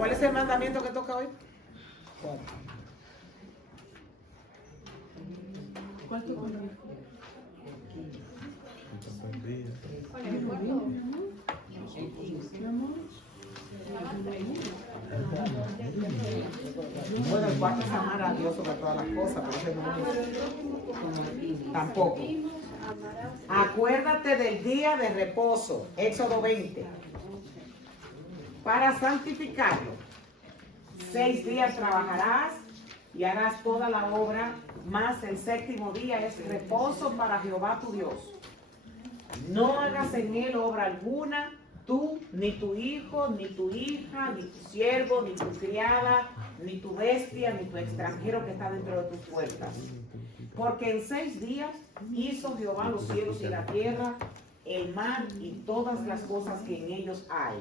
¿Cuál es el mandamiento que toca hoy? ¿Cuál toca hoy? Bueno, el cuarto es amar a Dios sobre todas las cosas, pero ese no es. Tampoco. Acuérdate del día de reposo, Éxodo 20, para santificarlo. 6 días trabajarás y harás toda la obra, mas el séptimo día es reposo para Jehová tu Dios. No hagas en él obra alguna, tú, ni tu hijo, ni tu hija, ni tu siervo, ni tu criada, ni tu bestia, ni tu extranjero que está dentro de tus puertas. Porque en 6 días hizo Jehová los cielos y la tierra, el mar y todas las cosas que en ellos hay.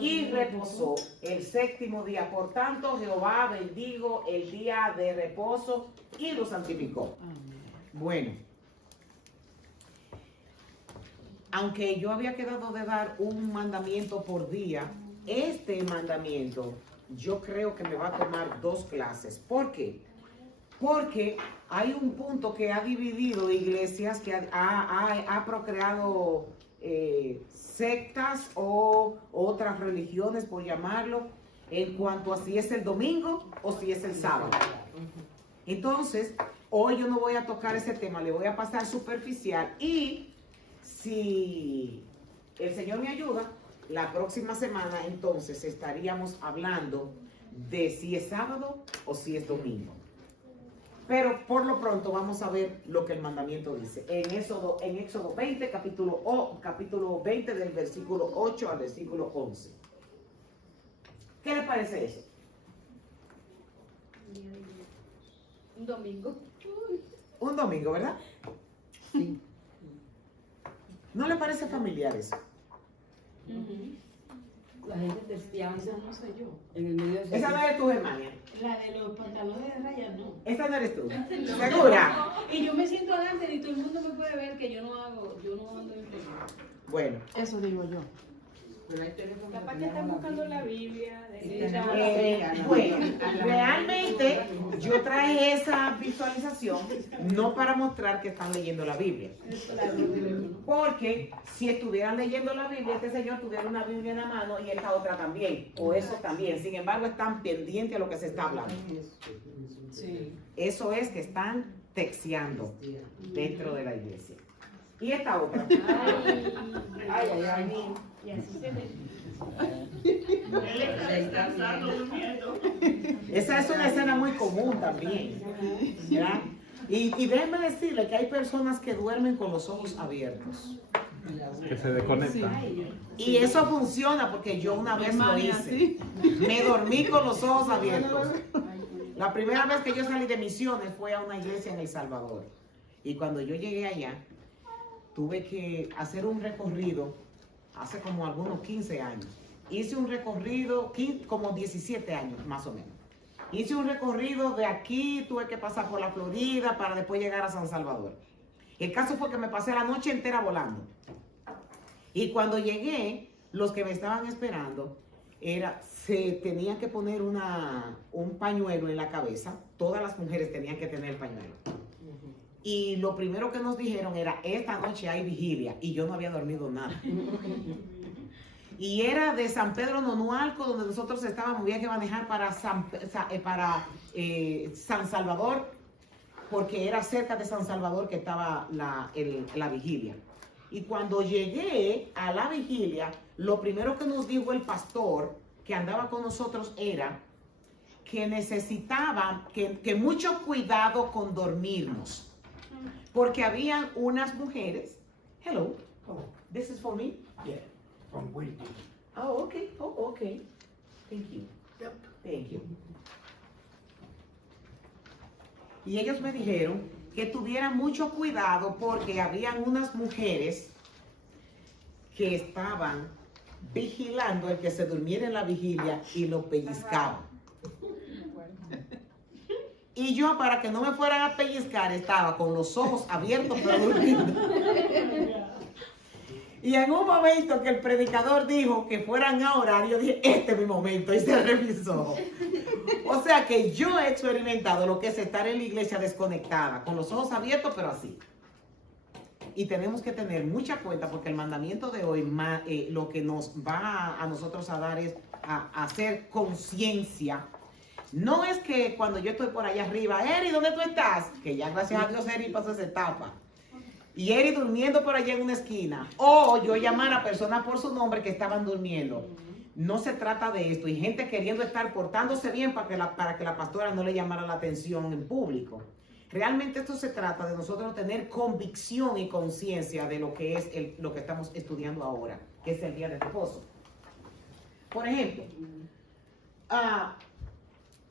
Y reposó el séptimo día. Por tanto, Jehová bendijo el día de reposo y lo santificó. Bueno, aunque yo había quedado de dar un mandamiento por día, este mandamiento yo creo que me va a tomar 2 clases. ¿Por qué? Porque hay un punto que ha dividido iglesias, que ha procreado sectas o otras religiones, por llamarlo, en cuanto a si es el domingo o si es el sábado. Entonces, hoy yo no voy a tocar ese tema, le voy a pasar superficial, y si el Señor me ayuda, la próxima semana entonces estaríamos hablando de si es sábado o si es domingo. Pero por lo pronto vamos a ver lo que el mandamiento dice. En Éxodo 20, capítulo 20, del versículo 8 al versículo 11. ¿Qué le parece eso? Un domingo. Un domingo, ¿verdad? Sí. ¿No le parece familiar eso? La gente testeando Esa no soy yo. en el medio de Esa no eres tú, Germania. La de los pantalones de rayas, no. Esa no eres tú. ¿Segura? Y yo me siento adelante y todo el mundo me puede ver que yo no ando en peligro. Bueno. Eso digo yo. Pero hay teléfono Capaz que están buscando la Biblia. Bueno, realmente yo traje esa visualización no para mostrar que están leyendo la Biblia. Porque si estuvieran leyendo la Biblia, este señor tuviera una Biblia en la mano y esta otra también, o eso también. Sin embargo, están pendientes a lo que se está hablando. Sí. Eso es que están texteando dentro de la iglesia. Y esta otra. Ay, ay, ay. Y así se ve. Él está descansando, durmiendo. Esa es una escena muy común también, ¿verdad? Y déjenme decirle que hay personas que duermen con los ojos abiertos. Que se desconectan. Y eso funciona porque yo una vez lo hice. Me dormí con los ojos abiertos. La primera vez que yo salí de misiones fue a una iglesia en El Salvador. Y cuando yo llegué allá, tuve que hacer un recorrido hace como algunos 15 años. Hice un recorrido, como 17 años más o menos. Hice un recorrido de aquí, tuve que pasar por la Florida para después llegar a San Salvador. El caso fue que me pasé la noche entera volando. Y cuando llegué, los que me estaban esperando, se tenían que poner un pañuelo en la cabeza. Todas las mujeres tenían que tener el pañuelo. Y lo primero que nos dijeron era, esta noche hay vigilia. Y yo no había dormido nada. Y era de San Pedro Nonualco, donde nosotros estábamos, había que manejar para San Salvador, porque era cerca de San Salvador que estaba la vigilia. Y cuando llegué a la vigilia, lo primero que nos dijo el pastor que andaba con nosotros era que necesitaban que mucho cuidado con dormirnos. Porque habían unas mujeres. Hello, this is for me? Yeah, from Wendy. Oh, okay. Oh, okay. Thank you. Yep. Thank you. Y ellos me dijeron que tuviera mucho cuidado porque habían unas mujeres que estaban vigilando el que se durmiera en la vigilia y lo pellizcaban. Y yo, para que no me fueran a pellizcar, estaba con los ojos abiertos pero durmiendo. Y en un momento que el predicador dijo que fueran a orar, yo dije, este es mi momento, y se revisó. O sea que yo he experimentado lo que es estar en la iglesia desconectada, con los ojos abiertos, pero así. Y tenemos que tener mucha cuenta porque el mandamiento de hoy lo que nos va a nosotros a dar es a hacer conciencia. No es que cuando yo estoy por allá arriba, Eri, ¿dónde tú estás? Que ya gracias a Dios Eri pasó esa etapa. Y Eri durmiendo por allá en una esquina. O yo llamar a personas por su nombre que estaban durmiendo. No se trata de esto. Y gente queriendo estar portándose bien para que la pastora no le llamara la atención en público. Realmente esto se trata de nosotros tener convicción y conciencia de lo que es lo que estamos estudiando ahora, que es el día de reposo. Por ejemplo,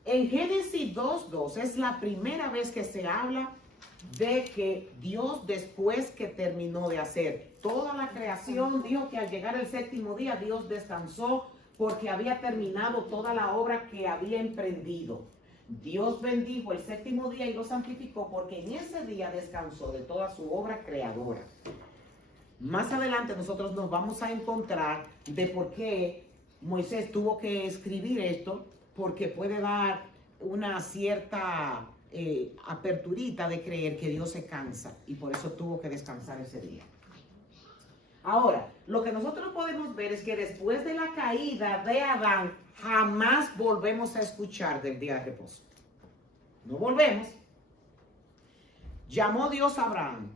en Génesis 2:2 es la primera vez que se habla de que Dios, después que terminó de hacer toda la creación, dijo que al llegar el séptimo día Dios descansó porque había terminado toda la obra que había emprendido. Dios bendijo el séptimo día y lo santificó porque en ese día descansó de toda su obra creadora. Más adelante nosotros nos vamos a encontrar de por qué Moisés tuvo que escribir esto, porque puede dar una cierta aperturita de creer que Dios se cansa y por eso tuvo que descansar ese día. Ahora, lo que nosotros podemos ver es que después de la caída de Adán, jamás volvemos a escuchar del día de reposo. No volvemos. Llamó Dios a Abraham,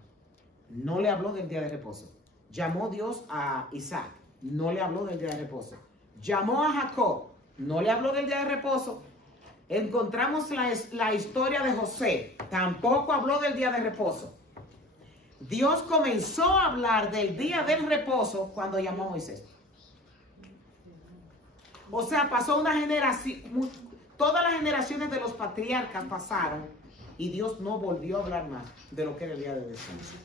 no le habló del día de reposo. Llamó Dios a Isaac, no le habló del día de reposo. Llamó a Jacob, no le habló del día de reposo. Encontramos la historia de José, tampoco habló del día de reposo. Dios comenzó a hablar del día del reposo cuando llamó a Moisés. O sea, pasó una generación, todas las generaciones de los patriarcas pasaron y Dios no volvió a hablar más de lo que era el día de descanso.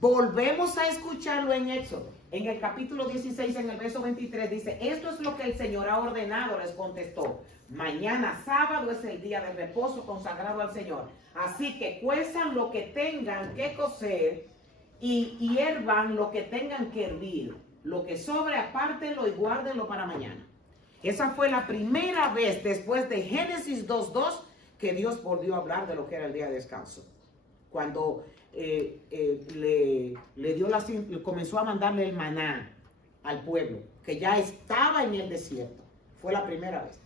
Volvemos a escucharlo en Éxodo. En el capítulo 16, en el verso 23, dice, esto es lo que el Señor ha ordenado, les contestó. Mañana sábado es el día de reposo consagrado al Señor. Así que cuezan lo que tengan que cocer y hiervan lo que tengan que hervir. Lo que sobre, apártenlo y guárdenlo para mañana. Esa fue la primera vez después de Génesis 2:2 que Dios volvió a hablar de lo que era el día de descanso. Cuando comenzó a mandarle el maná al pueblo, que ya estaba en el desierto. Fue la primera vez.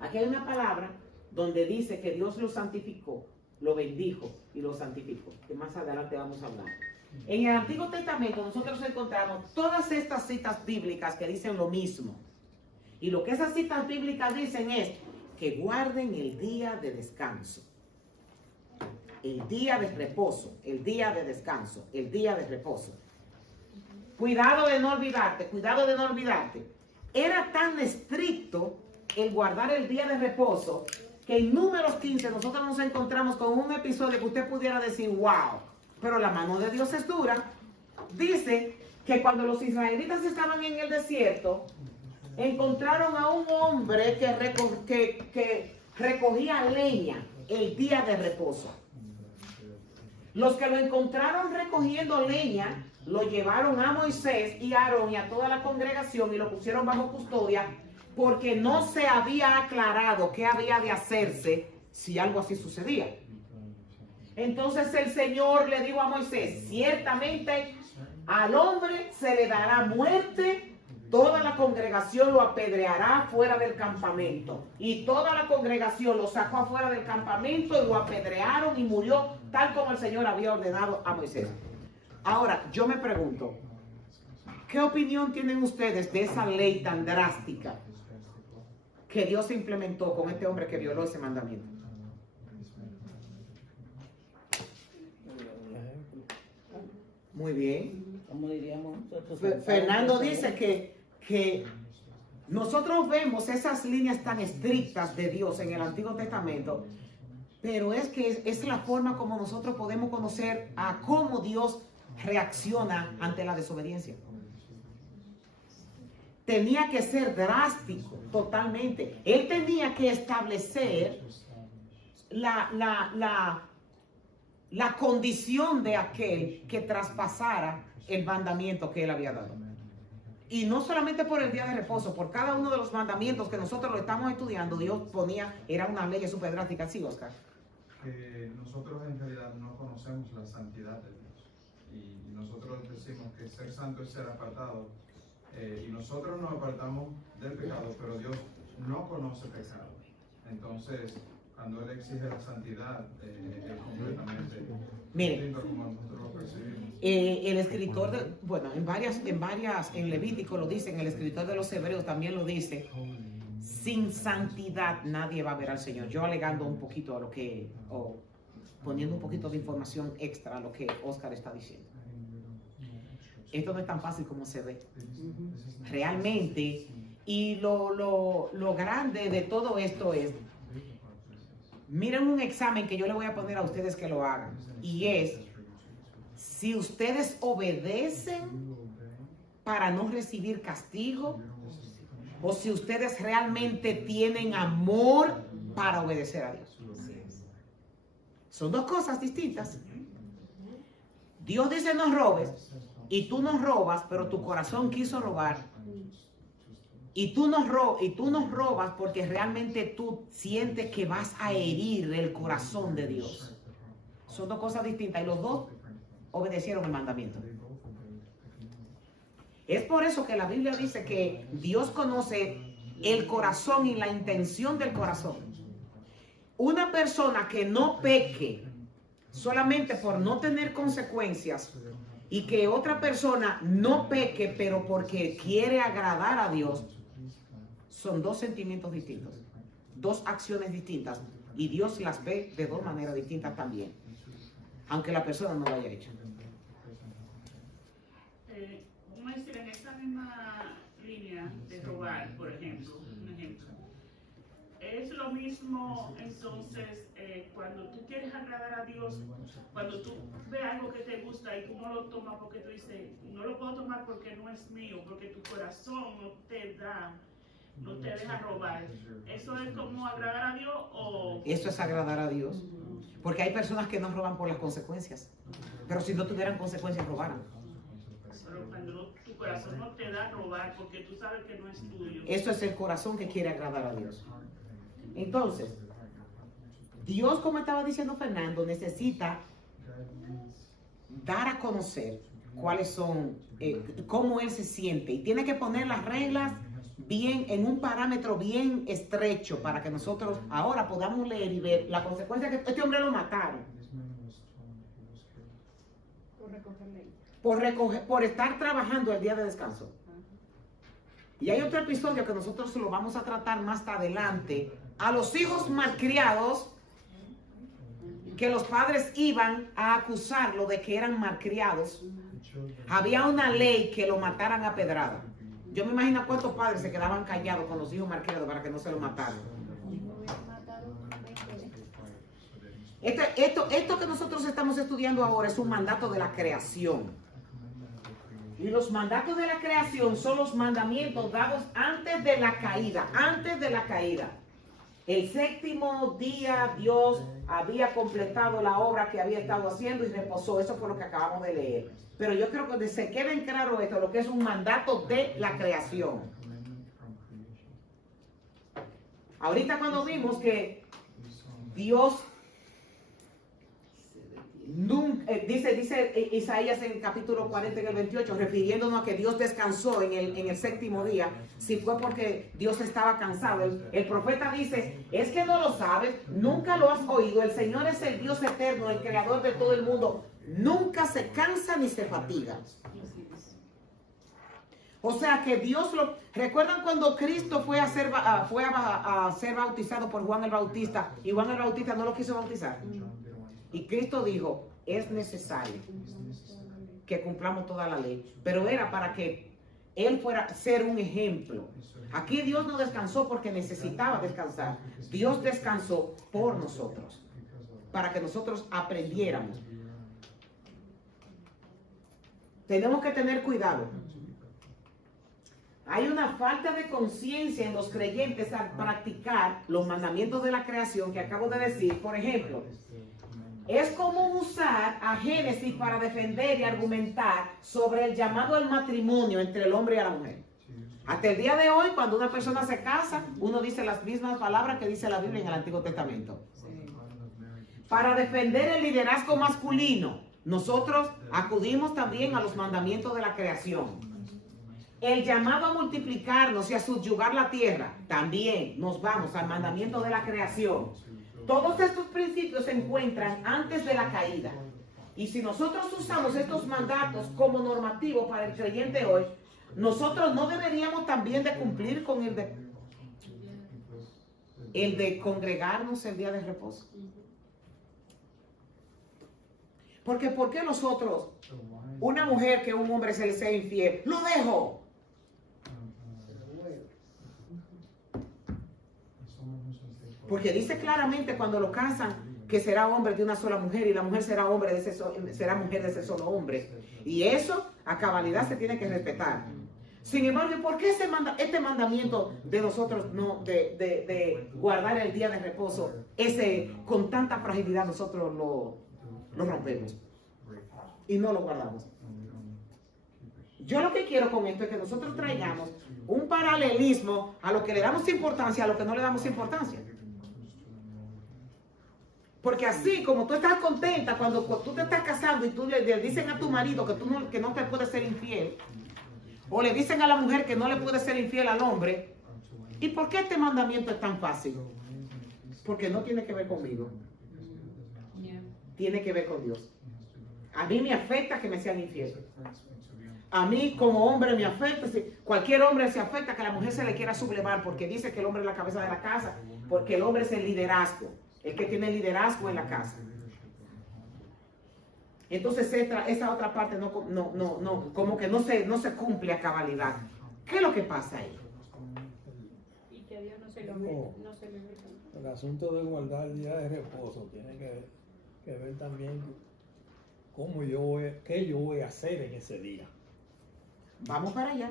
Aquí hay una palabra donde dice que Dios lo santificó, lo bendijo y lo santificó, que más adelante vamos a hablar. En el Antiguo Testamento nosotros encontramos todas estas citas bíblicas que dicen lo mismo. Y lo que esas citas bíblicas dicen es que guarden el día de descanso. El día de reposo, el día de descanso, el día de reposo. Cuidado de no olvidarte, cuidado de no olvidarte. Era tan estricto el guardar el día de reposo que en Números 15 nosotros nos encontramos con un episodio que usted pudiera decir, wow, pero la mano de Dios es dura. Dice que cuando los israelitas estaban en el desierto, encontraron a un hombre que recogía leña el día de reposo. Los que lo encontraron recogiendo leña, lo llevaron a Moisés y a Aarón y a toda la congregación y lo pusieron bajo custodia porque no se había aclarado qué había de hacerse si algo así sucedía. Entonces el Señor le dijo a Moisés, ciertamente al hombre se le dará muerte, toda la congregación lo apedreará fuera del campamento. Y toda la congregación lo sacó afuera del campamento y lo apedrearon y murió tal como el Señor había ordenado a Moisés. Ahora, yo me pregunto, ¿qué opinión tienen ustedes de esa ley tan drástica que Dios implementó con este hombre que violó ese mandamiento? Muy bien. Como diríamos nosotros. Fernando dice que nosotros vemos esas líneas tan estrictas de Dios en el Antiguo Testamento, pero es que es la forma como nosotros podemos conocer a cómo Dios reacciona ante la desobediencia. Tenía que ser drástico, totalmente. Él tenía que establecer la condición de aquel que traspasara el mandamiento que él había dado. Y no solamente por el día de reposo, por cada uno de los mandamientos que nosotros lo estamos estudiando, Dios ponía, era una ley súper drástica. Sí, Oscar. Que nosotros en realidad no conocemos la santidad de Dios. Y nosotros decimos que ser santo es ser apartado. Y nosotros nos apartamos del pecado, pero Dios no conoce pecado. Entonces, cuando Él exige la santidad, es completamente distinto como nosotros lo percibimos. El escritor, en Levítico lo dice, el escritor de los Hebreos también lo dice, sin santidad nadie va a ver al Señor. Yo alegando un poquito a lo que, o poniendo un poquito de información extra a lo que Oscar está diciendo. Esto no es tan fácil como se ve. Realmente, y lo grande de todo esto es, miren un examen que yo le voy a poner a ustedes que lo hagan, y es, si ustedes obedecen para no recibir castigo, o si ustedes realmente tienen amor para obedecer a Dios. Son dos cosas distintas. Dios dice no robes, y tú no robas, pero tu corazón quiso robar. Y tú no robas porque realmente tú sientes que vas a herir el corazón de Dios. Son dos cosas distintas y los dos obedecieron el mandamiento. Es por eso que la Biblia dice que Dios conoce el corazón y la intención del corazón. Una persona que no peque solamente por no tener consecuencias y que otra persona no peque pero porque quiere agradar a Dios, son dos sentimientos distintos, dos acciones distintas, y Dios las ve de dos maneras distintas también, aunque la persona no lo haya hecho. Vamos a decir, en esa misma línea de robar, por ejemplo, un ejemplo, es lo mismo entonces cuando tú quieres agradar a Dios, cuando tú ves algo que te gusta y tú no lo tomas porque tú dices, no lo puedo tomar porque no es mío, porque tu corazón no te deja robar. ¿Eso es como agradar a Dios o...? Eso es agradar a Dios. Porque hay personas que no roban por las consecuencias. Pero si no tuvieran consecuencias, robaran. Pero cuando tu corazón no te da robar porque tú sabes que no es tuyo. Eso es el corazón que quiere agradar a Dios. Entonces, Dios, como estaba diciendo Fernando, necesita dar a conocer cuáles son, cómo Él se siente. Y tiene que poner las reglas bien, en un parámetro bien estrecho para que nosotros ahora podamos leer y ver la consecuencia que este hombre lo mataron. Por estar trabajando el día de descanso. Y hay otro episodio que nosotros lo vamos a tratar más adelante. A los hijos malcriados, que los padres iban a acusarlo de que eran malcriados. Había una ley que lo mataran a pedrada. Yo me imagino cuántos padres se quedaban callados con los hijos malcriados para que no se lo mataran. Esto que nosotros estamos estudiando ahora es un mandato de la creación. Y los mandatos de la creación son los mandamientos dados antes de la caída. Antes de la caída. El séptimo día Dios había completado la obra que había estado haciendo y reposó. Eso fue lo que acabamos de leer. Pero yo creo que se queden claro esto, lo que es un mandato de la creación. Ahorita cuando vimos que Dios nunca, dice Isaías en el capítulo 40 en el 28, refiriéndonos a que Dios descansó en el séptimo día, si fue porque Dios estaba cansado. El profeta dice, es que no lo sabes, nunca lo has oído, el Señor es el Dios eterno, el creador de todo el mundo, nunca se cansa ni se fatiga. O sea que Dios lo... ¿Recuerdan cuando Cristo fue a ser bautizado por Juan el Bautista y Juan el Bautista no lo quiso bautizar? Y Cristo dijo, es necesario que cumplamos toda la ley. Pero era para que Él fuera a ser un ejemplo. Aquí Dios no descansó porque necesitaba descansar. Dios descansó por nosotros, para que nosotros aprendiéramos. Tenemos que tener cuidado. Hay una falta de conciencia en los creyentes al practicar los mandamientos de la creación que acabo de decir. Por ejemplo, Es como usar a Génesis para defender y argumentar sobre el llamado al matrimonio entre el hombre y la mujer. Hasta el día de hoy, cuando una persona se casa, uno dice las mismas palabras que dice la Biblia en el Antiguo Testamento. Para defender el liderazgo masculino, nosotros acudimos también a los mandamientos de la creación. El llamado a multiplicarnos y a subyugar la tierra, también nos vamos al mandamiento de la creación. Todos estos principios se encuentran antes de la caída. Y si nosotros usamos estos mandatos como normativos para el creyente hoy, nosotros no deberíamos también de cumplir con el de congregarnos el día de reposo. Porque ¿por qué nosotros, una mujer que un hombre se le sea infiel, lo dejo? Porque dice claramente cuando lo casan que será hombre de una sola mujer y la mujer será hombre de será mujer de ese solo hombre. Y eso a cabalidad se tiene que respetar. Sin embargo, ¿por qué este mandamiento de nosotros de guardar el día de reposo, con tanta fragilidad nosotros lo rompemos y no lo guardamos? Yo lo que quiero con esto es que nosotros traigamos un paralelismo a lo que le damos importancia, a lo que no le damos importancia. Porque así como tú estás contenta cuando tú te estás casando y tú le dicen a tu marido que no te puede ser infiel, o le dicen a la mujer que no le puede ser infiel al hombre, ¿y por qué este mandamiento es tan fácil? Porque no tiene que ver conmigo. Tiene que ver con Dios. A mí me afecta que me sean infieles. A mí como hombre me afecta, cualquier hombre se afecta que la mujer se le quiera sublevar porque dice que el hombre es la cabeza de la casa, porque el hombre es el liderazgo, el que tiene liderazgo en la casa. Entonces esa otra parte como que no se cumple a cabalidad. ¿Qué es lo que pasa ahí? Y que a Dios no se lo ve, no se le ve. El asunto de guardar el día de reposo tiene que ver también qué yo voy a hacer en ese día. Vamos para allá.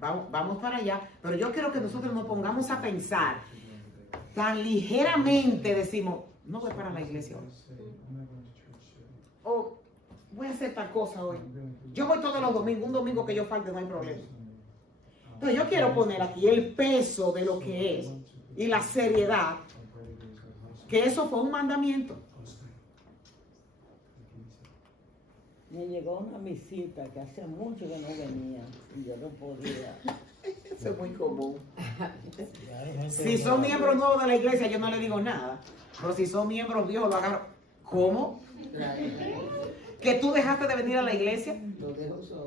Vamos para allá. Pero yo quiero que nosotros nos pongamos a pensar. Tan ligeramente decimos, no voy para la iglesia hoy. O voy a hacer tal cosa hoy. Yo voy todos los domingos. Un domingo que yo falte no hay problema. Entonces yo quiero poner aquí el peso de lo que es y la seriedad. Que eso fue un mandamiento. Me llegó una visita que hacía mucho que no venía y yo no podía. Eso es muy común. Si son miembros nuevos de la iglesia, yo no le digo nada. Pero si son miembros viejos, lo agarro. ¿Cómo? ¿Que tú dejaste de venir a la iglesia?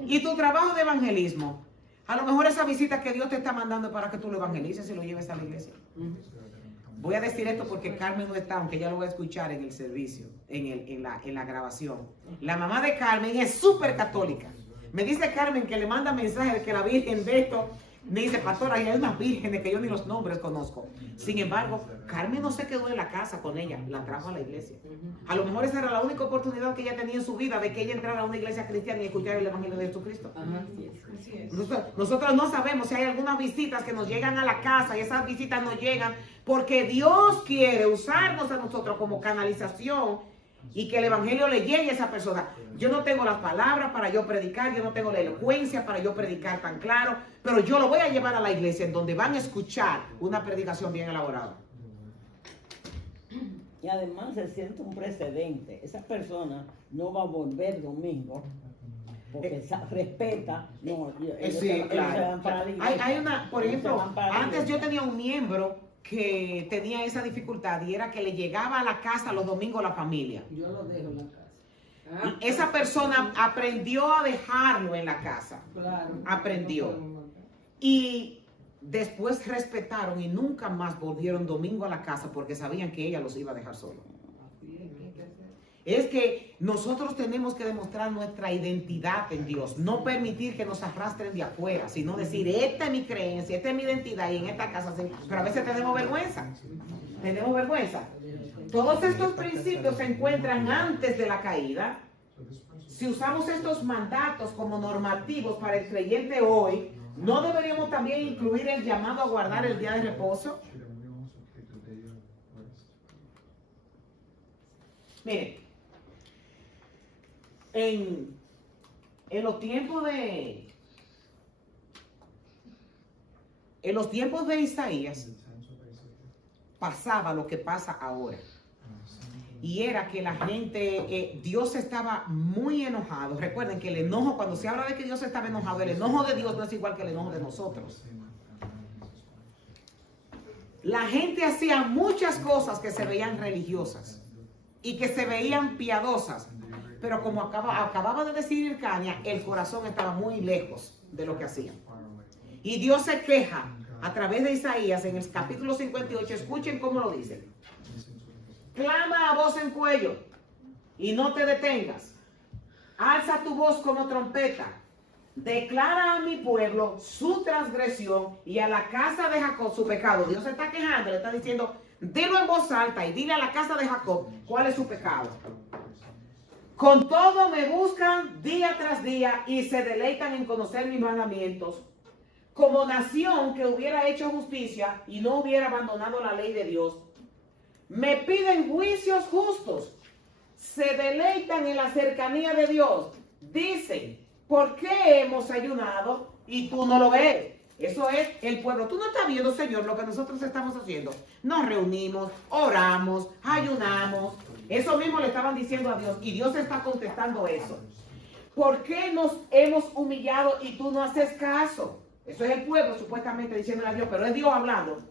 Y tu trabajo de evangelismo. A lo mejor esa visita que Dios te está mandando para que tú lo evangelices y lo lleves a la iglesia. Voy a decir esto porque Carmen no está, aunque ya lo voy a escuchar en el servicio, en la grabación. La mamá de Carmen es súper católica. Me dice Carmen que le manda mensajes de que la Virgen de esto. Me dice, pastora, hay unas vírgenes que yo ni los nombres conozco. Sin embargo, Carmen no se quedó en la casa con ella, la trajo a la iglesia. A lo mejor esa era la única oportunidad que ella tenía en su vida de que ella entrara a una iglesia cristiana y escuchara el evangelio de Jesucristo. Nosotros no sabemos si hay algunas visitas que nos llegan a la casa y esas visitas nos llegan porque Dios quiere usarnos a nosotros como canalización y que el evangelio le llegue a esa persona. Yo no tengo las palabras para yo predicar, yo no tengo la elocuencia para yo predicar tan claro, pero yo lo voy a llevar a la iglesia en donde van a escuchar una predicación bien elaborada. Y además se siente un precedente. Esa persona no va a volver domingo porque respeta. No, Sí, claro. Hay una, por ejemplo, antes yo tenía un miembro que tenía esa dificultad y era que le llegaba a la casa los domingos la familia. Yo lo dejo en la casa. Y esa persona aprendió a dejarlo en la casa. Claro. Aprendió. Y después respetaron y nunca más volvieron domingo a la casa porque sabían que ella los iba a dejar solos. Es que nosotros tenemos que demostrar nuestra identidad en Dios, no permitir que nos arrastren de afuera, sino decir, esta es mi creencia, esta es mi identidad y en esta casa, pero a veces tenemos vergüenza, Todos estos principios se encuentran antes de la caída. Si usamos estos mandatos como normativos para el creyente hoy, ¿no deberíamos también incluir el llamado a guardar el día de reposo? Mire, en los tiempos de Isaías pasaba lo que pasa ahora. Y era que la gente, Dios estaba muy enojado. Recuerden que el enojo, cuando se habla de que Dios estaba enojado, el enojo de Dios no es igual que el enojo de nosotros. La gente hacía muchas cosas que se veían religiosas y que se veían piadosas, pero como acababa de decir Ircania, el corazón estaba muy lejos de lo que hacían. Y Dios se queja a través de Isaías en el capítulo 58, escuchen cómo lo dice. Clama a voz en cuello y no te detengas. Alza tu voz como trompeta. Declara a mi pueblo su transgresión y a la casa de Jacob su pecado. Dios se está quejando, le está diciendo, dilo en voz alta y dile a la casa de Jacob cuál es su pecado. Con todo me buscan día tras día y se deleitan en conocer mis mandamientos. Como nación que hubiera hecho justicia y no hubiera abandonado la ley de Dios. Me piden juicios justos. Se deleitan en la cercanía de Dios. Dicen, ¿por qué hemos ayunado y tú no lo ves? Eso es el pueblo. Tú no estás viendo, Señor, lo que nosotros estamos haciendo. Nos reunimos, oramos, ayunamos. Eso mismo le estaban diciendo a Dios y Dios está contestando eso. ¿Por qué nos hemos humillado y tú no haces caso? Eso es el pueblo supuestamente diciéndole a Dios, pero es Dios hablando.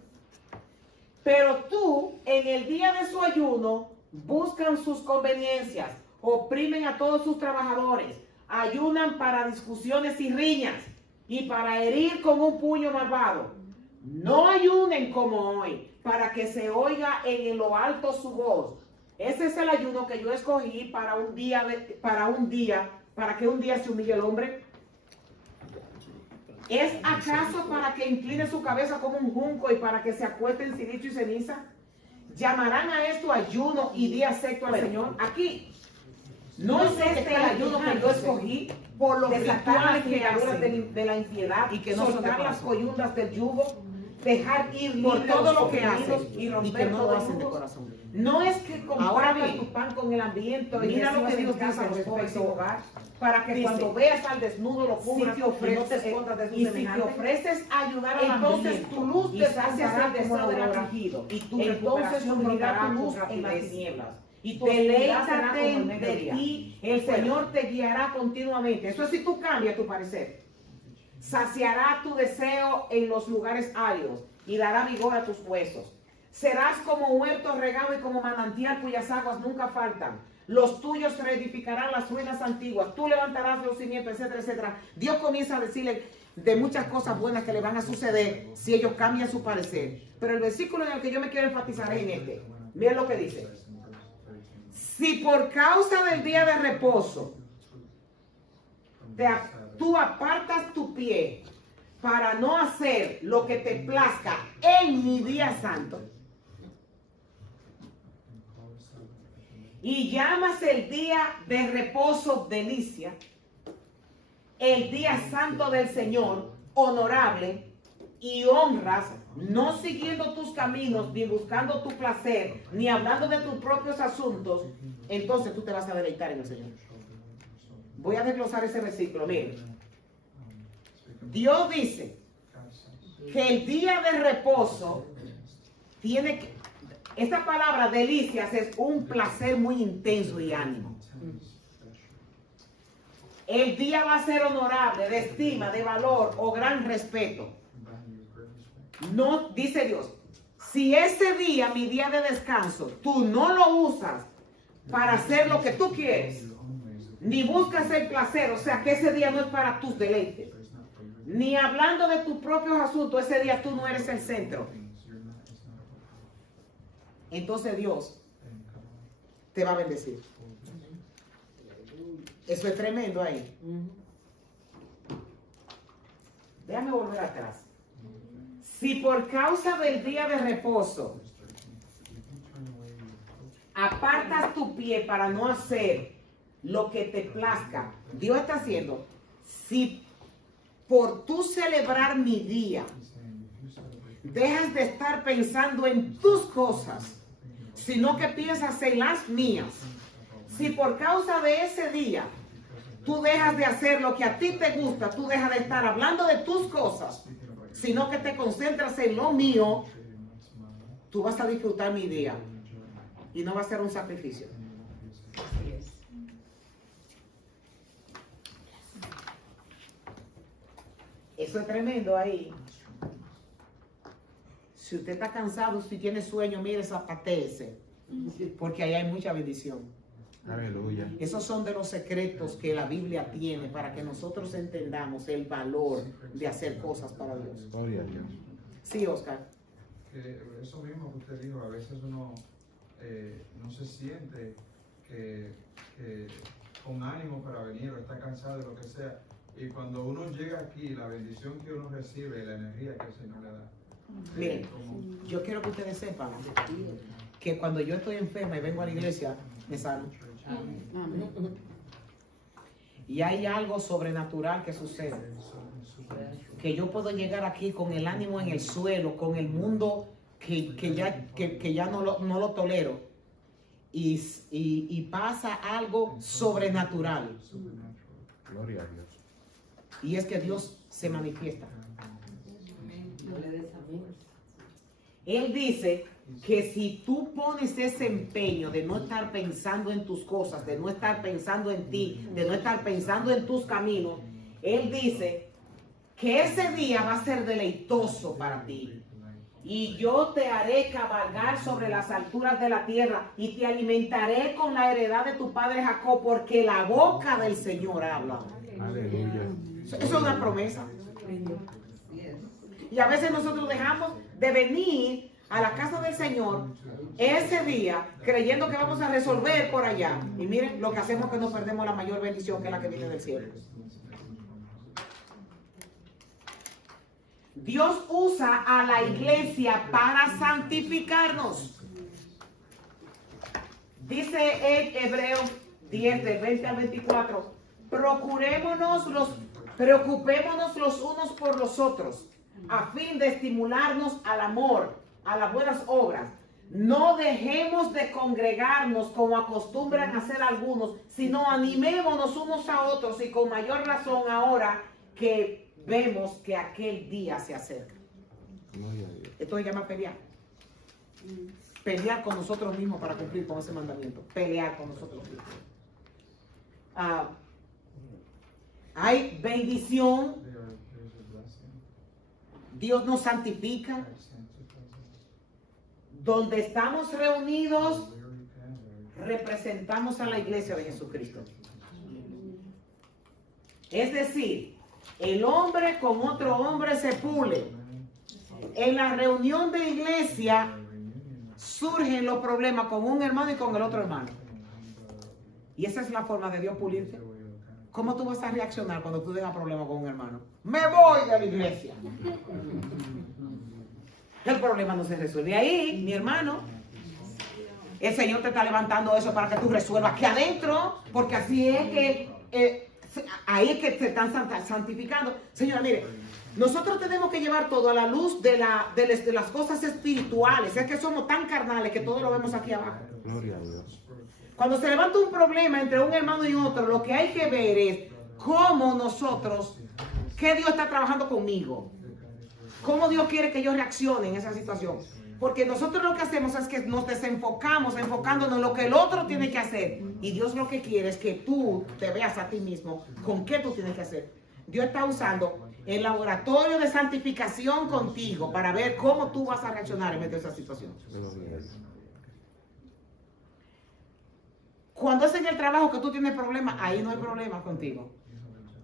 Pero tú, en el día de su ayuno, buscan sus conveniencias, oprimen a todos sus trabajadores, ayunan para discusiones y riñas y para herir con un puño malvado. No ayunen como hoy, para que se oiga en lo alto su voz. Ese es el ayuno que yo escogí para que un día se humille el hombre. ¿Es acaso para que incline su cabeza como un junco y para que se acueste en silicio y ceniza? ¿Llamarán a esto ayuno y día secto al Señor? Aquí no es este el ayuno que yo escogí por los rituales que hacen de la impiedad y que no soltar las coyundas del yugo, dejar ir por todo lo que hacen y romper todo lo hacen de corazón. No es que compartas tu pan con el ambiente y mira lo que Dios dice respecto a hogar, para que cuando veas al desnudo lo cubras y no te escondas de su semejante. Y si te ofreces a ayudar al entonces tu luz te saciará el deseo del afligido y tu recuperación brillará tu luz en las tinieblas. Y deleítate de ti, el Señor te guiará continuamente. Eso es si tú cambias tu parecer. Saciará tu deseo en los lugares áridos y dará vigor a tus huesos. Serás como huerto regado y como manantial cuyas aguas nunca faltan. Los tuyos reedificarán las ruinas antiguas. Tú levantarás los cimientos, etcétera, etcétera. Dios comienza a decirle de muchas cosas buenas que le van a suceder si ellos cambian su parecer. Pero el versículo en el que yo me quiero enfatizar es en este. Miren lo que dice. Si por causa del día de reposo tú apartas tu pie para no hacer lo que te plazca en mi día santo, y llamas el día de reposo delicia, el día santo del Señor, honorable, y honras, no siguiendo tus caminos, ni buscando tu placer, ni hablando de tus propios asuntos, entonces tú te vas a deleitar en el Señor. Voy a desglosar ese versículo. Miren, Dios dice que el día de reposo tiene que, esta palabra delicias es un placer muy intenso y ánimo. El día va a ser honorable, de estima, de valor o gran respeto. No, dice Dios, si ese día, mi día de descanso, tú no lo usas para hacer lo que tú quieres, ni buscas el placer, o sea que ese día no es para tus deleites, ni hablando de tus propios asuntos, ese día tú no eres el centro. Entonces Dios te va a bendecir. Eso es tremendo ahí. Déjame volver atrás. Si por causa del día de reposo apartas tu pie para no hacer lo que te plazca, Dios está haciendo, si por tú celebrar mi día dejas de estar pensando en tus cosas, sino que piensas en las mías, Si por causa de ese día tú dejas de hacer lo que a ti te gusta, tú dejas de estar hablando de tus cosas, sino que te concentras en lo mío, tú vas a disfrutar mi día y no va a ser un sacrificio. Eso es tremendo ahí. Si usted está cansado, si tiene sueño, mire, zapatéese, porque ahí hay mucha bendición. Aleluya. Esos son de los secretos que la Biblia tiene para que nosotros entendamos el valor de hacer cosas para Dios. Gloria a Dios. Sí, Oscar. Eso mismo que usted dijo, a veces uno no se siente que con ánimo para venir o está cansado de lo que sea. Y cuando uno llega aquí, la bendición que uno recibe, la energía que el Señor le da. Miren, yo quiero que ustedes sepan que cuando yo estoy enferma y vengo a la iglesia, me sano. Y hay algo sobrenatural que sucede. Que yo puedo llegar aquí con el ánimo en el suelo, con el mundo que ya no lo tolero. Y pasa algo sobrenatural. Gloria a Dios. Y es que Dios se manifiesta. Él dice que si tú pones ese empeño de no estar pensando en tus cosas, de no estar pensando en ti, de no estar pensando en tus caminos, Él dice que ese día va a ser deleitoso para ti. Y yo te haré cabalgar sobre las alturas de la tierra y te alimentaré con la heredad de tu padre Jacob, porque la boca del Señor habla. Aleluya. Eso es una promesa. Y a veces nosotros dejamos de venir a la casa del Señor ese día creyendo que vamos a resolver por allá. Y miren, lo que hacemos es que nos perdemos la mayor bendición, que es la que viene del cielo. Dios usa a la iglesia para santificarnos. Dice en Hebreos 10, del 20 al 24, preocupémonos los unos por los otros, a fin de estimularnos al amor, a las buenas obras. No dejemos de congregarnos como acostumbran a hacer algunos, sino animémonos unos a otros, y con mayor razón ahora que vemos que aquel día se acerca. Gloria a Dios. Esto se llama pelear. Pelear con nosotros mismos para cumplir con ese mandamiento. Pelear con nosotros mismos. Hay bendición. Dios nos santifica. Donde estamos reunidos, representamos a la iglesia de Jesucristo. Es decir, el hombre con otro hombre se pule. En la reunión de iglesia surgen los problemas con un hermano y con el otro hermano. Y esa es la forma de Dios pulirte. ¿Cómo tú vas a reaccionar cuando tú tengas problemas con un hermano? Me voy de la iglesia. El problema no se resuelve ahí, mi hermano. El Señor te está levantando eso para que tú resuelvas aquí adentro, porque así es que ahí es que se están santificando. Señora, mire, nosotros tenemos que llevar todo a la luz de las cosas espirituales. Es que somos tan carnales que todo lo vemos aquí abajo. Gloria a Dios. Cuando se levanta un problema entre un hermano y otro, lo que hay que ver es cómo nosotros, qué Dios está trabajando conmigo, cómo Dios quiere que yo reaccione en esa situación. Porque nosotros lo que hacemos es que nos desenfocamos, enfocándonos en lo que el otro tiene que hacer. Y Dios lo que quiere es que tú te veas a ti mismo con qué tú tienes que hacer. Dios está usando el laboratorio de santificación contigo para ver cómo tú vas a reaccionar en medio de esa situación. Gloria a Dios. Cuando es en el trabajo que tú tienes problemas, ahí no hay problemas contigo.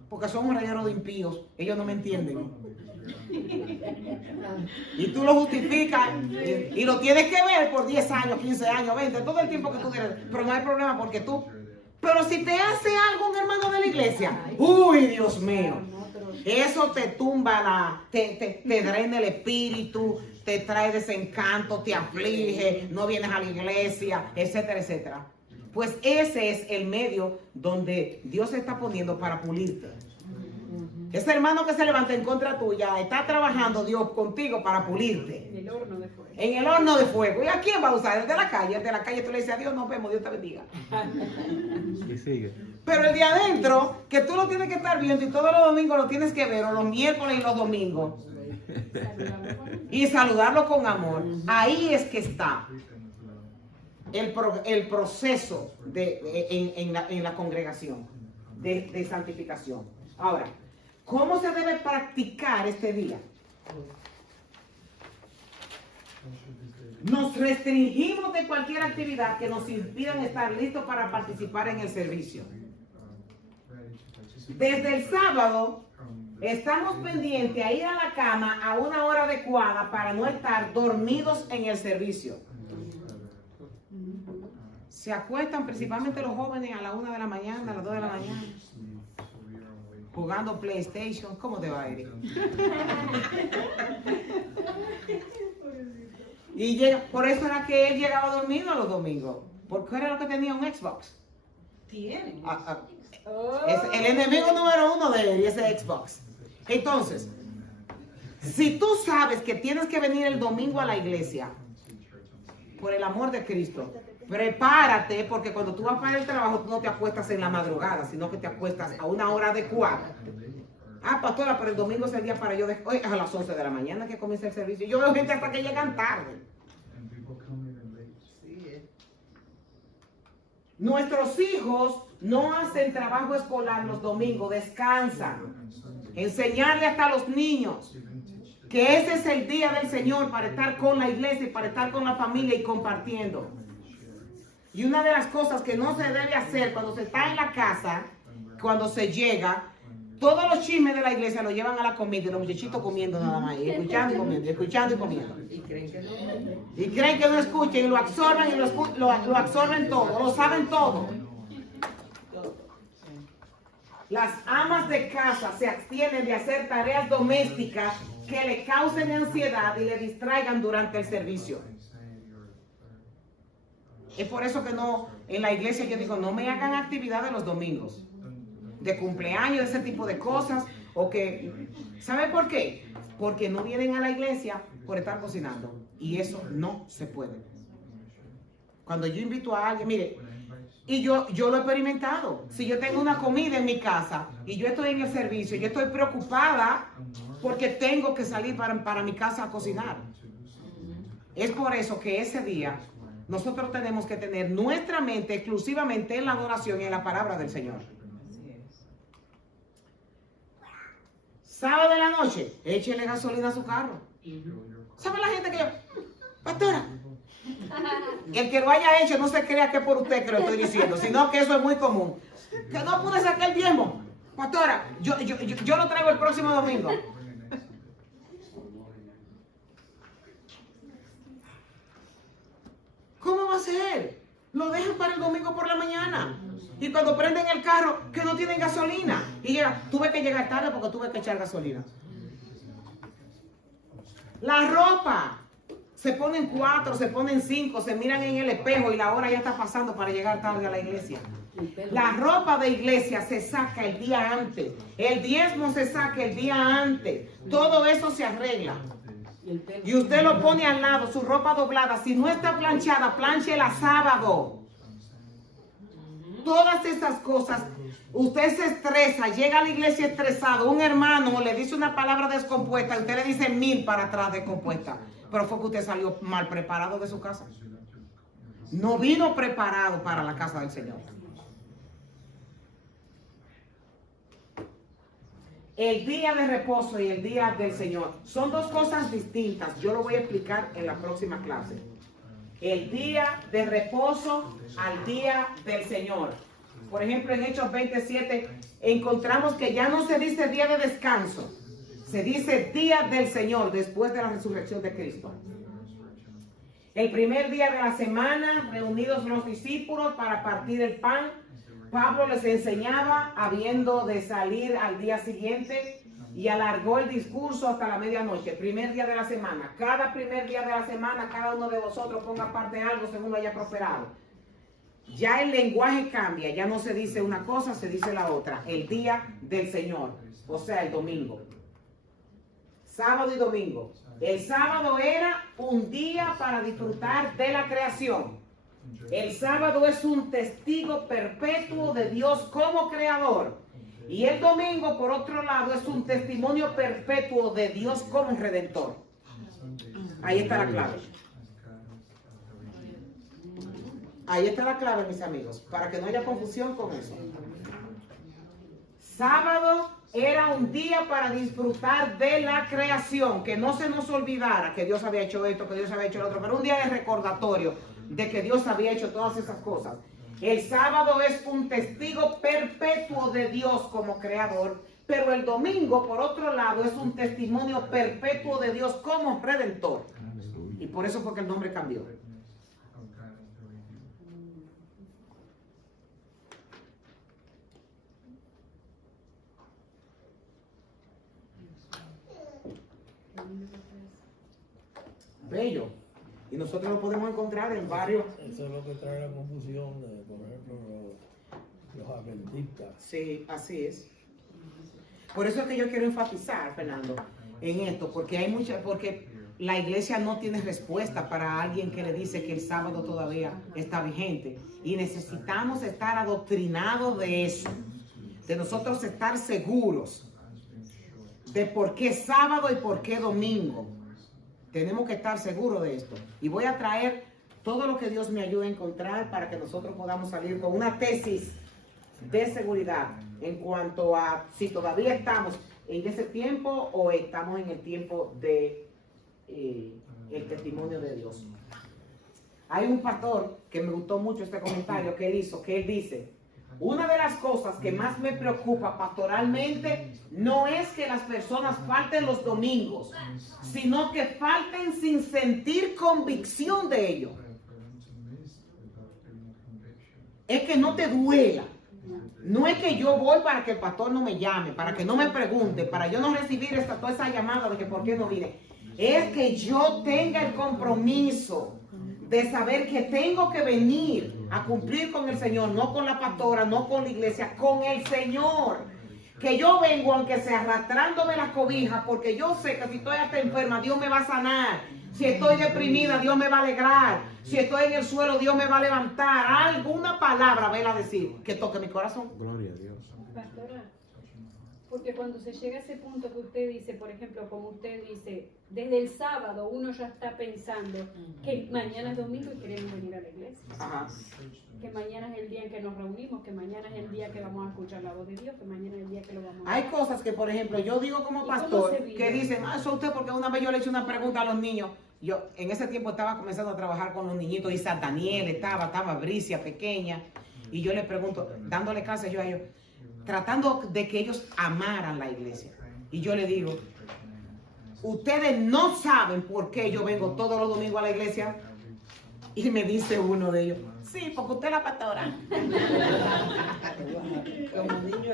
Porque son un reguero de impíos. Ellos no me entienden. Y tú lo justificas y lo tienes que ver por 10 años, 15 años, 20, todo el tiempo que tú quieras. Pero no hay problema porque tú... Pero si te hace algo un hermano de la iglesia, ¡uy, Dios mío! Eso te tumba, te drena el espíritu, te trae desencanto, te aflige, no vienes a la iglesia, etcétera, etcétera. Pues ese es el medio donde Dios se está poniendo para pulirte. Ese hermano que se levanta en contra tuya, está trabajando Dios contigo para pulirte. El horno de fuego. en el horno de fuego. ¿Y a quién va a usar? El de la calle. El de la calle tú le dices adiós, nos vemos, Dios te bendiga. Y sigue. Pero el de adentro, que tú lo tienes que estar viendo y todos los domingos lo tienes que ver, o los miércoles y los domingos, y saludarlo con amor, ahí es que está el proceso en la congregación de santificación. Ahora, ¿cómo se debe practicar este día? Nos restringimos de cualquier actividad que nos impidan estar listos para participar en el servicio. Desde el sábado estamos pendientes a ir a la cama a una hora adecuada para no estar dormidos en el servicio. Se acuestan principalmente los jóvenes a la 1 de la mañana, a las 2 de la mañana, jugando PlayStation. ¿Cómo te va, Eric? Y por eso era que él llegaba dormido los domingos, porque era lo que tenía un Xbox. Tiene. Es el enemigo número 1 de él, y ese Xbox. Entonces, si tú sabes que tienes que venir el domingo a la iglesia, por el amor de Cristo, prepárate, porque cuando tú vas para el trabajo, tú no te acuestas en la madrugada, sino que te acuestas a una hora adecuada. Ah, pastora, pero el domingo es el día para yo hoy es a las 11 de la mañana que comienza el servicio. Yo veo gente hasta que llegan tarde. Nuestros hijos no hacen trabajo escolar los domingos, descansan. Enseñarle hasta a los niños que ese es el día del Señor para estar con la iglesia y para estar con la familia y compartiendo. Y una de las cosas que no se debe hacer cuando se está en la casa, cuando se llega, todos los chismes de la iglesia lo llevan a la comida y los muchachitos comiendo nada más, y escuchando y comiendo, escuchando y comiendo. Y creen que no. Y creen que no escuchen, y lo absorben y lo absorben todo, lo saben todo. Las amas de casa se abstienen de hacer tareas domésticas que le causen ansiedad y le distraigan durante el servicio. Es por eso que no, en la iglesia yo digo, no me hagan actividades los domingos, de cumpleaños, de ese tipo de cosas, o que, ¿sabe por qué? Porque no vienen a la iglesia por estar cocinando, y eso no se puede. Cuando yo invito a alguien, mire, y yo lo he experimentado, si yo tengo una comida en mi casa, y yo estoy en el servicio, yo estoy preocupada, porque tengo que salir para mi casa a cocinar. Es por eso que ese día, nosotros tenemos que tener nuestra mente exclusivamente en la adoración y en la palabra del Señor. Sábado de la noche, échele gasolina a su carro. ¿Sabe la gente que yo, pastora? El que lo haya hecho no se crea que es por usted que lo estoy diciendo, sino que eso es muy común. Que no pude sacar el diezmo. Pastora, yo lo traigo el próximo domingo. ¿Cómo va a ser? Lo dejan para el domingo por la mañana. Y cuando prenden el carro, que no tienen gasolina. Y llega, tuve que llegar tarde porque tuve que echar gasolina. La ropa. Se ponen 4, se ponen 5, se miran en el espejo y la hora ya está pasando para llegar tarde a la iglesia. La ropa de iglesia se saca el día antes. El diezmo se saca el día antes. Todo eso se arregla. Y usted lo pone al lado, su ropa doblada. Si no está planchada, plánchela sábado. Todas esas cosas. Usted se estresa, llega a la iglesia estresado. Un hermano le dice una palabra descompuesta y usted le dice 1000 para atrás descompuesta. Pero fue que usted salió mal preparado de su casa. No vino preparado para la casa del Señor. El día de reposo y el día del Señor son dos cosas distintas. Yo lo voy a explicar en la próxima clase. El día de reposo al día del Señor. Por ejemplo, en Hechos 27 encontramos que ya no se dice día de descanso. Se dice día del Señor después de la resurrección de Cristo. El primer día de la semana, reunidos los discípulos para partir el pan, Pablo les enseñaba habiendo de salir al día siguiente y alargó el discurso hasta la medianoche. Primer día de la semana. Cada primer día de la semana, cada uno de vosotros ponga parte de algo según lo haya prosperado. Ya el lenguaje cambia, ya no se dice una cosa, se dice la otra. El día del Señor, o sea, el domingo. sábado y domingo. El sábado era un día para disfrutar de la creación. El sábado es un testigo perpetuo de Dios como creador. Y el domingo, por otro lado, es un testimonio perpetuo de Dios como redentor. Ahí está la clave. Ahí está la clave, mis amigos, para que no haya confusión con eso. Sábado era un día para disfrutar de la creación, que no se nos olvidara que Dios había hecho esto, que Dios había hecho lo otro, pero un día de recordatorio de que Dios había hecho todas esas cosas. El sábado es un testigo perpetuo de Dios como creador, pero el domingo, por otro lado, es un testimonio perpetuo de Dios como redentor. Y por eso fue que el nombre cambió. Bello. Y nosotros lo podemos encontrar en varios. Eso es lo que trae la confusión de, por ejemplo, los adventistas. Sí, así es. Por eso es que yo quiero enfatizar, Fernando, en esto, porque la iglesia no tiene respuesta para alguien que le dice que el sábado todavía está vigente. Y necesitamos estar adoctrinados de eso, de nosotros estar seguros de por qué sábado y por qué domingo. Tenemos que estar seguros de esto. Y voy a traer todo lo que Dios me ayude a encontrar para que nosotros podamos salir con una tesis de seguridad en cuanto a si todavía estamos en ese tiempo o estamos en el tiempo de el testimonio de Dios. Hay un pastor que me gustó mucho este comentario que él hizo, que él dice: una de las cosas que más me preocupa pastoralmente no es que las personas falten los domingos, sino que falten sin sentir convicción de ello. Es que no te duela. No es que yo voy para que el pastor no me llame, para que no me pregunte, para yo no recibir toda esa llamada de que por qué no vine. Es que yo tenga el compromiso de saber que tengo que venir a cumplir con el Señor, no con la pastora, no con la iglesia, con el Señor. Que yo vengo, aunque sea arrastrándome la cobija, porque yo sé que si estoy hasta enferma, Dios me va a sanar. Si estoy deprimida, Dios me va a alegrar. Si estoy en el suelo, Dios me va a levantar. Alguna palabra, ven a decir, que toque mi corazón. Gloria a Dios. Pastora, porque cuando se llega a ese punto que usted dice, por ejemplo, como usted dice, desde el sábado uno ya está pensando que mañana es domingo y queremos venir a la iglesia. Ajá. Que mañana es el día en que nos reunimos, que mañana es el día que vamos a escuchar la voz de Dios, que mañana es el día que lo vamos a... Hay cosas que, por ejemplo, yo digo como pastor, que dicen, eso usted, porque una vez yo le hice una pregunta a los niños. Yo en ese tiempo estaba comenzando a trabajar con los niñitos, Isaac Daniel estaba Bricia pequeña, y yo le pregunto, dándole clases yo a ellos, tratando de que ellos amaran la iglesia. Y yo le digo, ustedes no saben por qué yo vengo todos los domingos a la iglesia. Y me dice uno de ellos, sí, porque usted es la pastora. Como niño,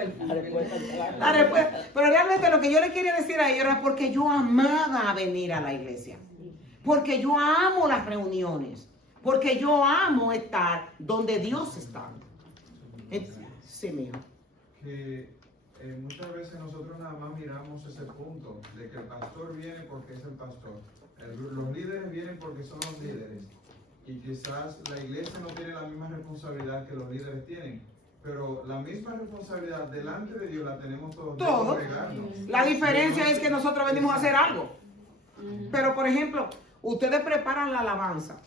La respuesta, pero realmente lo que yo le quería decir a ellos era porque yo amaba venir a la iglesia. Porque yo amo las reuniones. Porque yo amo estar donde Dios está. Sí, mijo. Que muchas veces nosotros nada más miramos ese punto de que el pastor viene porque es el pastor. Los líderes vienen porque son los líderes. Y quizás la iglesia no tiene la misma responsabilidad que los líderes tienen. Pero la misma responsabilidad delante de Dios la tenemos todos. Todos. La diferencia es que nosotros venimos a hacer algo. Pero, por ejemplo, ustedes preparan la alabanza.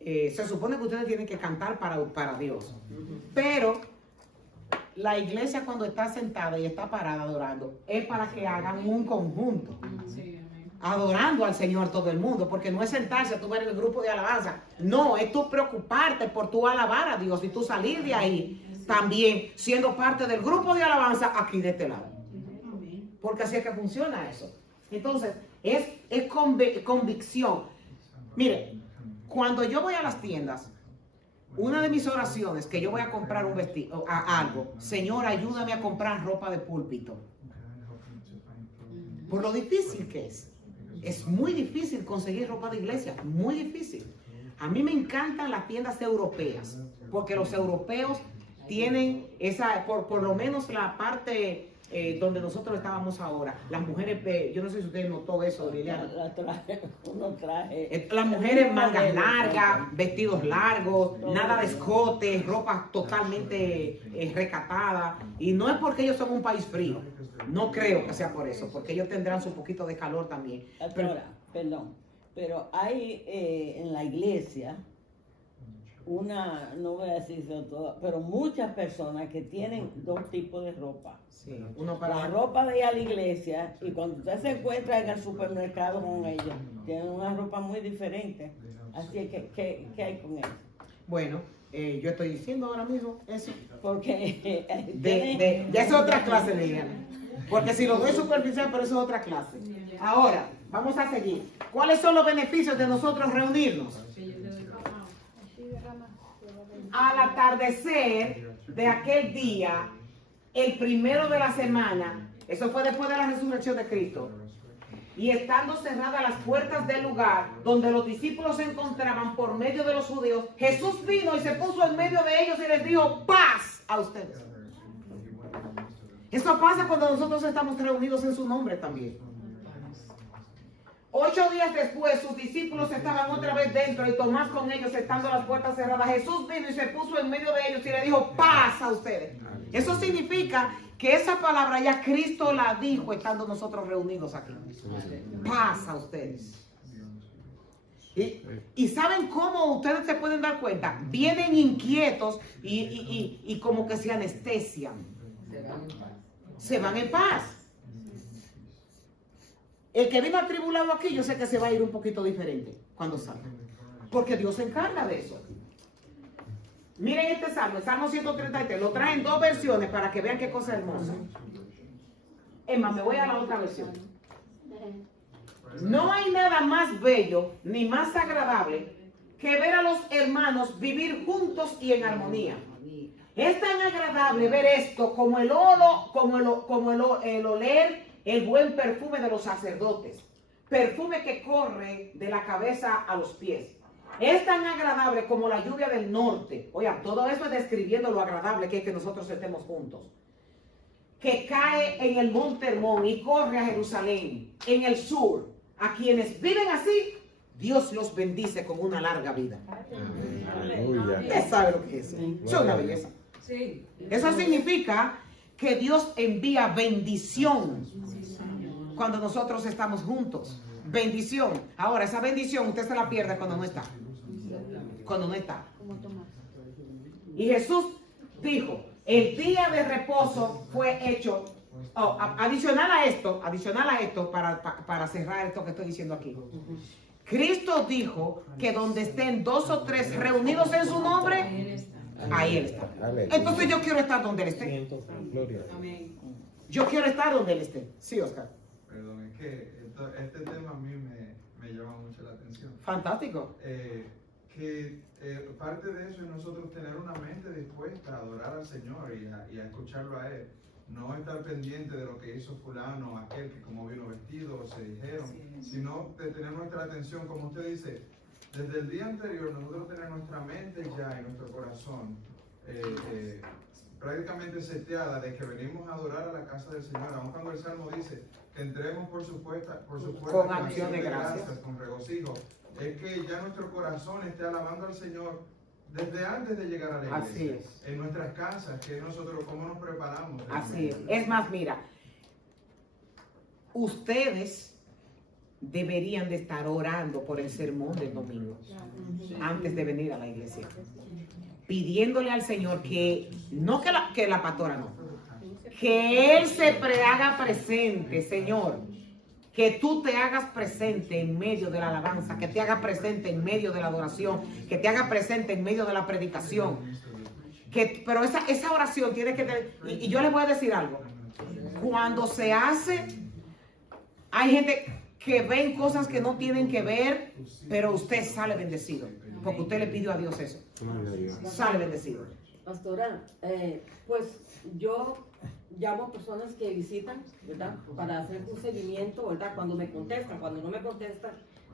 Se supone que ustedes tienen que cantar para Dios. Pero la iglesia, cuando está sentada y está parada adorando, es para que hagan un conjunto. Adorando al Señor todo el mundo, porque no es sentarse a tú ver el grupo de alabanza. No, es tú preocuparte por tú alabar a Dios y tú salir de ahí también siendo parte del grupo de alabanza aquí de este lado. Porque así es que funciona eso. Entonces, es convicción. Mire, cuando yo voy a las tiendas, una de mis oraciones que yo voy a comprar un vestido, algo, Señor, ayúdame a comprar ropa de púlpito. Por lo difícil que es. Es muy difícil conseguir ropa de iglesia, muy difícil. A mí me encantan las tiendas europeas, porque los europeos tienen esa, por lo menos la parte donde nosotros estábamos ahora, las mujeres, yo no sé si usted notó eso, Liliana. Uno traje. Las mujeres mangas largas, vestidos largos, nada de escotes, ropa totalmente recatada. Y no es porque ellos son un país frío, no creo que sea por eso, porque ellos tendrán su poquito de calor también. Pero hay en la iglesia no voy a decir todo, pero muchas personas que tienen dos tipos de ropa. Sí, uno para la ropa de ir a la iglesia y cuando usted se encuentra en el supermercado con ellos, tienen una ropa muy diferente. Así que, ¿qué hay con eso? Bueno, yo estoy diciendo ahora mismo eso. Porque ya es otra clase, Liliana. Porque si lo doy superficial, pero eso es otra clase. Ahora, vamos a seguir. ¿Cuáles son los beneficios de nosotros reunirnos? Al atardecer de aquel día, el primero de la semana, eso fue después de la resurrección de Cristo, y estando cerradas las puertas del lugar donde los discípulos se encontraban por medio de los judíos, Jesús vino y se puso en medio de ellos y les dijo: paz a ustedes. Eso pasa cuando nosotros estamos reunidos en su nombre también. 8 días después, sus discípulos estaban otra vez dentro y Tomás con ellos, estando las puertas cerradas. Jesús vino y se puso en medio de ellos y le dijo: paz a ustedes. Eso significa que esa palabra ya Cristo la dijo estando nosotros reunidos aquí. Paz a ustedes. Y ¿saben cómo ustedes se pueden dar cuenta? Vienen inquietos y como que se anestesian. Se van en paz. El que vino atribulado aquí, yo sé que se va a ir un poquito diferente cuando salga. Porque Dios se encarga de eso. Miren este salmo, el Salmo 133. Lo traen 2 versiones para que vean qué cosa hermosa. Es más, me voy a la otra versión. No hay nada más bello ni más agradable que ver a los hermanos vivir juntos y en armonía. Es tan agradable ver esto como el oler el buen perfume de los sacerdotes, perfume que corre de la cabeza a los pies. Es tan agradable como la lluvia del norte. Oigan, todo eso es describiendo lo agradable que es que nosotros estemos juntos. Que cae en el monte Hermón y corre a Jerusalén, en el sur. A quienes viven así, Dios los bendice con una larga vida. Usted sabe lo que es. Es una belleza. Eso significa que Dios envía bendición cuando nosotros estamos juntos. Bendición. Ahora, esa bendición usted se la pierde cuando no está. Cuando no está. Y Jesús dijo: el día de reposo fue hecho. Adicional a esto, para cerrar esto que estoy diciendo aquí. Cristo dijo que donde estén 2 o 3 reunidos en su nombre, ahí Él está. Entonces yo quiero estar donde Él esté. Yo quiero estar donde Él esté. Sí, Oscar. Perdón, es que este tema a mí me llama mucho la atención. Fantástico. Parte de eso es nosotros tener una mente dispuesta a adorar al Señor y a escucharlo a Él. No estar pendiente de lo que hizo fulano o aquel que como vino vestido o se dijeron, sino de tener nuestra atención, como usted dice, desde el día anterior nosotros tener nuestra mente ya y nuestro corazón prácticamente seteada de que venimos a adorar a la casa del Señor, aun cuando el Salmo dice que entremos por su puerta con acción de gracias, con regocijo. Es que ya nuestro corazón esté alabando al Señor desde antes de llegar a la iglesia. Así es. En nuestras casas, que nosotros, cómo nos preparamos. Así es. Es más, mira, ustedes deberían de estar orando por el sermón del domingo antes de venir a la iglesia, pidiéndole al Señor que, no que la pastora no, que Él se haga presente, Señor. Que tú te hagas presente en medio de la alabanza, que te hagas presente en medio de la adoración, que te hagas presente en medio de la predicación. Pero esa oración tiene que tener, y yo les voy a decir algo, cuando se hace, hay gente que ven cosas que no tienen que ver, pero usted sale bendecido, porque usted le pidió a Dios eso. Sale bendecido. Pastora, pues yo llamo a personas que visitan, ¿verdad? Para hacer un seguimiento, ¿verdad? Cuando me contestan, cuando no me contestan,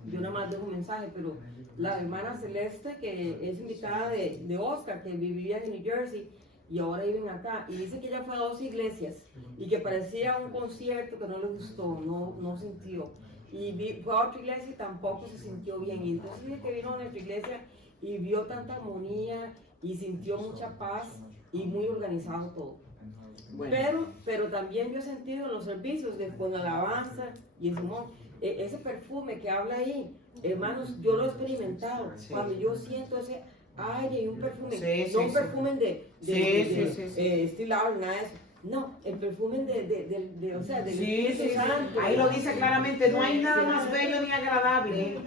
yo nada más dejo un mensaje, pero la hermana Celeste, que es invitada de Oscar, que vivía en New Jersey, y ahora viven acá. Y dice que ella fue a 2 iglesias y que parecía un concierto que no le gustó, no sintió. Y fue a otra iglesia y tampoco se sintió bien. Y entonces dice que vino a nuestra iglesia y vio tanta armonía y sintió mucha paz y muy organizado todo. Bueno. Pero también yo he sentido en los servicios, con alabanza y en Simón, ese perfume que habla ahí, hermanos, yo lo he experimentado. Sí. Cuando yo siento ese aire y un perfume, Sí, no sí, un sí. perfume de Steel Hour, nada de eso. No, el perfume o sea, del Sí, Espíritu sí, sí. Santo. Ahí lo dice claramente, no hay nada más bello ni agradable.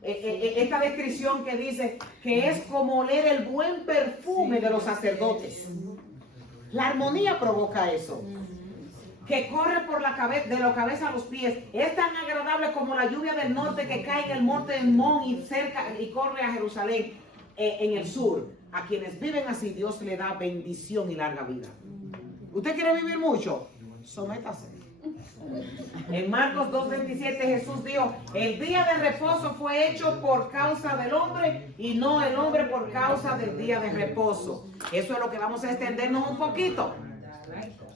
Esta descripción que dice que es como oler el buen perfume de los sacerdotes. La armonía provoca eso. Que corre por la cabeza, de la cabeza a los pies. Es tan agradable como la lluvia del norte que cae en el monte de Mon y corre a Jerusalén en el sur. A quienes viven así, Dios le da bendición y larga vida. ¿Usted quiere vivir mucho? Sométase. En Marcos 2:27 Jesús dijo, el día de reposo fue hecho por causa del hombre y no el hombre por causa del día de reposo. Eso es lo que vamos a extendernos un poquito.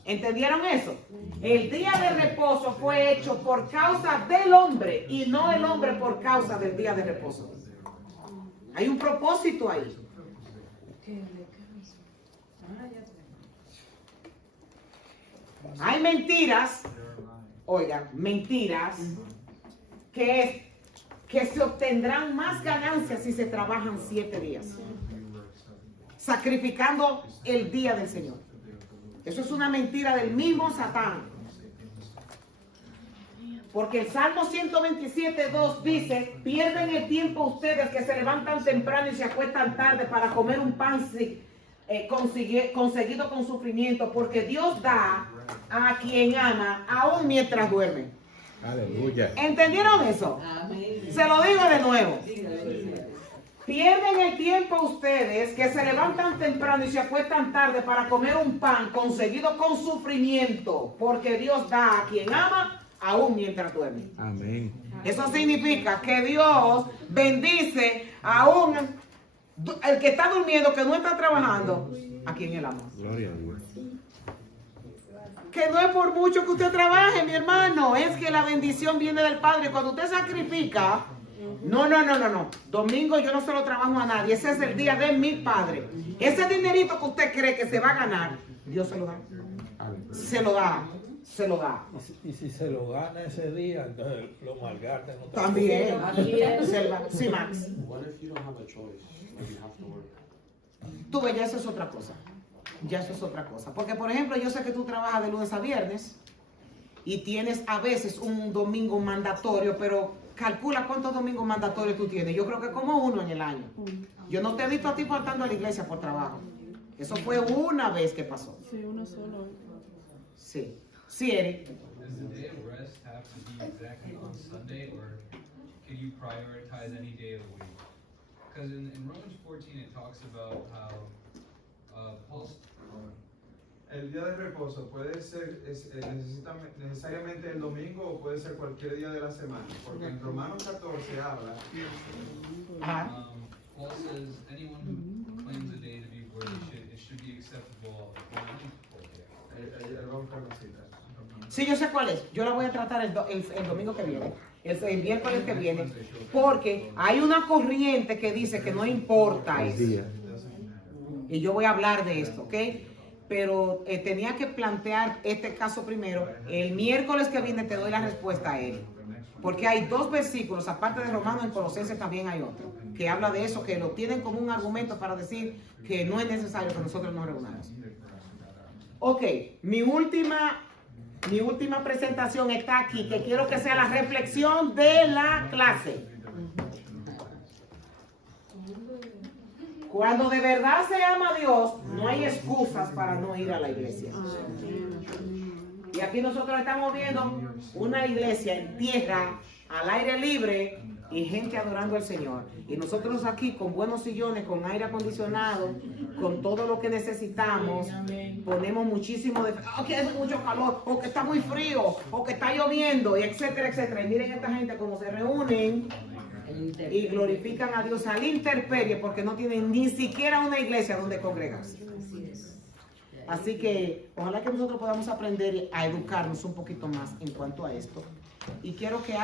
¿Entendieron eso? El día de reposo fue hecho por causa del hombre y no el hombre por causa del día de reposo. Hay un propósito ahí. Hay mentiras, oigan, mentiras que se obtendrán más ganancias si se trabajan 7 días, sacrificando el día del Señor. Eso es una mentira del mismo Satán. Porque el Salmo 127:2 dice, pierden el tiempo ustedes que se levantan temprano y se acuestan tarde para comer un pan conseguido con sufrimiento, porque Dios da a quien ama aún mientras duerme. Aleluya. ¿Entendieron eso? Se lo digo de nuevo. Pierden el tiempo ustedes que se levantan temprano y se acuestan tarde para comer un pan conseguido con sufrimiento, porque Dios da a quien ama aún mientras duerme. Amén. Eso significa que Dios bendice aún el que está durmiendo, que no está trabajando, a quien él ama. Gloria a Dios. Que no es por mucho que usted trabaje, mi hermano, es que la bendición viene del Padre. Cuando usted sacrifica, no. Domingo yo no se lo trabajo a nadie. Ese es el día de mi Padre. Ese dinerito que usted cree que se va a ganar, Dios se lo da. Se lo da. Se lo da. Y si se lo gana ese día, entonces lo malgasta en otra También. cosa. Sí, Max. Tú ves, ya eso es otra cosa. Ya eso es otra cosa. Porque, por ejemplo, yo sé que tú trabajas de lunes a viernes y tienes a veces un domingo mandatorio, pero calcula cuántos domingos mandatorios tú tienes. Yo creo que como uno en el año. Yo no te he visto a ti faltando a la iglesia por trabajo. Eso fue una vez que pasó. Sí, uno solo. Sí. Sí, Eric. Does the day of rest have to be exactly on Sunday, or can you prioritize any day of the week? Because in Romans 14 it talks about how Paul's El día de reposo puede ser necesariamente el domingo o puede ser cualquier día de la semana, porque en Romanos 14 habla. Paul says anyone who claims a day to be worthy it should be acceptable. Sí, yo sé cuál es. Yo la voy a tratar el domingo que viene, el miércoles que viene, porque hay una corriente que dice que no importa eso. Y yo voy a hablar de esto, ¿ok? Pero tenía que plantear este caso primero. El miércoles que viene te doy la respuesta a él. Porque hay 2 versículos, aparte de Romanos, en Colosenses también hay otro, que habla de eso, que lo tienen como un argumento para decir que no es necesario que nosotros nos reunamos. Ok, mi última presentación está aquí, que quiero que sea la reflexión de la clase. Cuando de verdad se ama a Dios, no hay excusas para no ir a la iglesia. Y aquí nosotros estamos viendo una iglesia en tierra, al aire libre, y gente adorando al Señor. Y nosotros aquí con buenos sillones, con aire acondicionado, con todo lo que necesitamos, ponemos muchísimo de... Oh, que hace mucho calor, o que está muy frío, o que está lloviendo, y etcétera, etcétera. Y miren esta gente cómo se reúnen y glorifican a Dios a la intemperie porque no tienen ni siquiera una iglesia donde congregarse. Así que ojalá que nosotros podamos aprender a educarnos un poquito más en cuanto a esto. Y quiero que